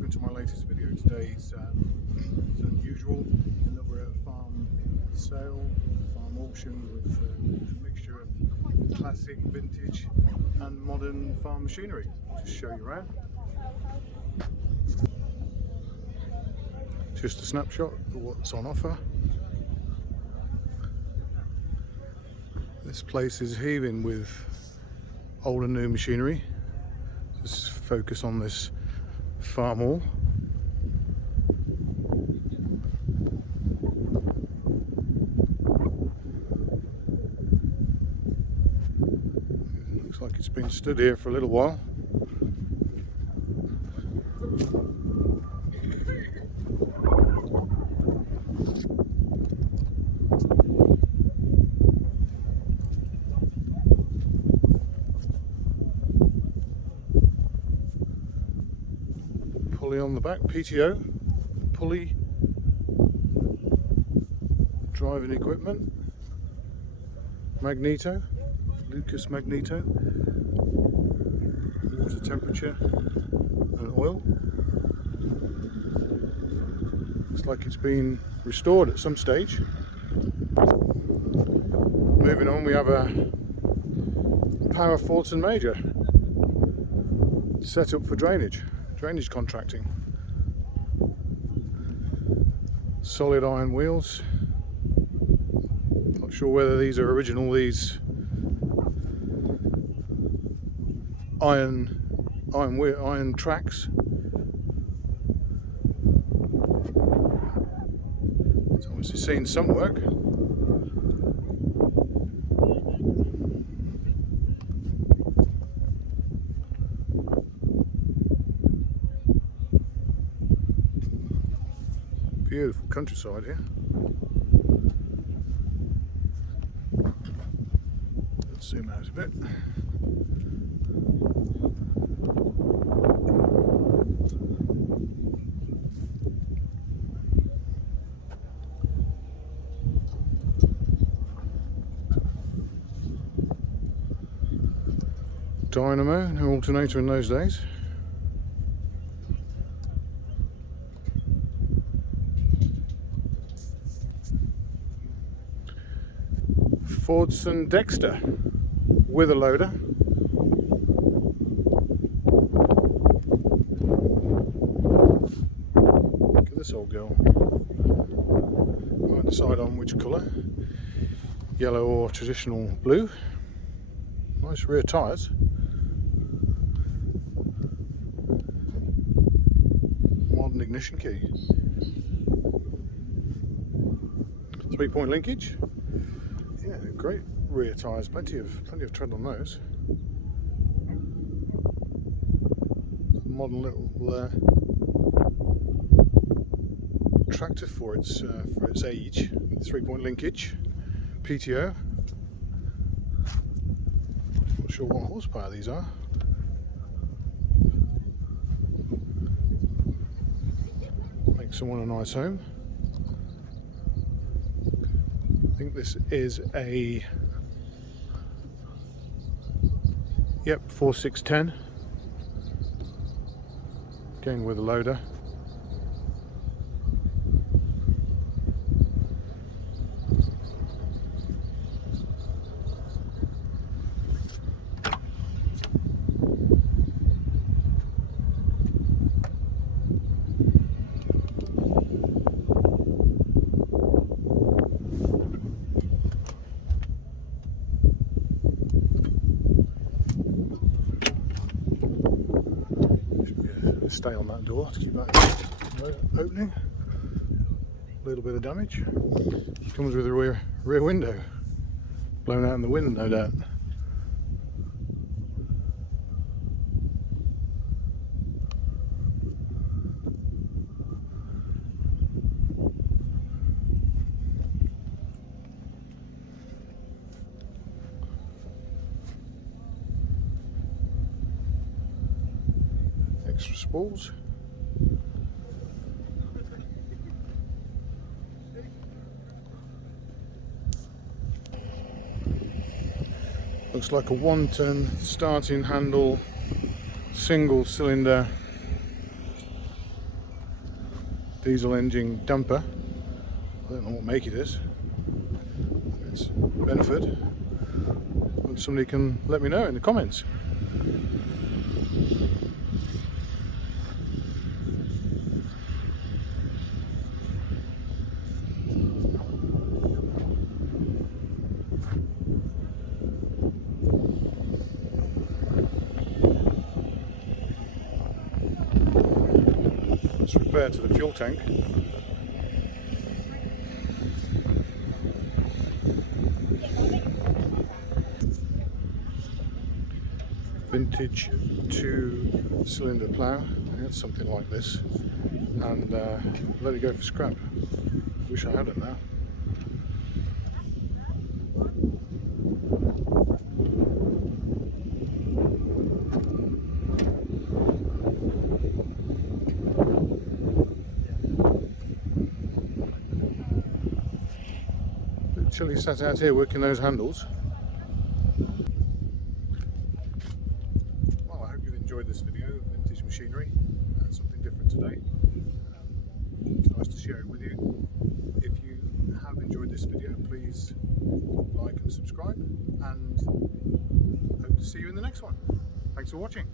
welcome to my latest video. Today's unusual in that we're at a farm sale, farm auction with a mixture of classic, vintage and modern farm machinery. I'll just show you around. Just a snapshot of what's on offer. This place is heaving with old and new machinery. Just focus on this farmall. Looks like it's been stood here for a little while. Pulley on the back, PTO, pulley, driving equipment, magneto, Lucas magneto, water temperature and oil. Looks like it's been restored at some stage. Moving on, we have a power Fordson Major set up for drainage contracting. Solid iron wheels. Not sure whether these are original, these iron tracks. It's obviously seen some work. Beautiful countryside here. Let's zoom out a bit. Dynamo, no alternator in those days. Fordson Dexter with a loader. Look at this old girl. I might decide on which colour, yellow or traditional blue. Nice rear tyres. Modern ignition key. 3-point linkage. Yeah, great rear tyres, plenty of tread on those. Modern little tractor for its age, with 3-point linkage, PTO. Not sure what horsepower these are. Make someone a nice home. I think this is a 4610, again with a loader. Stay on that door to keep that opening. A little bit of damage. Comes with a rear window blown out in the wind, no doubt. Extra spools. Looks like a 1-ton starting handle, single cylinder diesel engine dumper. I don't know what make it is. It's Benford. But somebody can let me know in the comments. Let's repair to the fuel tank. Vintage 2-cylinder plough. I had something like this and let it go for scrap. Wish I had it now. Bit chilly sat out here working those handles. Enjoyed this video of vintage machinery. Something different today. It's nice to share it with you. If you have enjoyed this video, please like and subscribe, and hope to see you in the next one. Thanks for watching.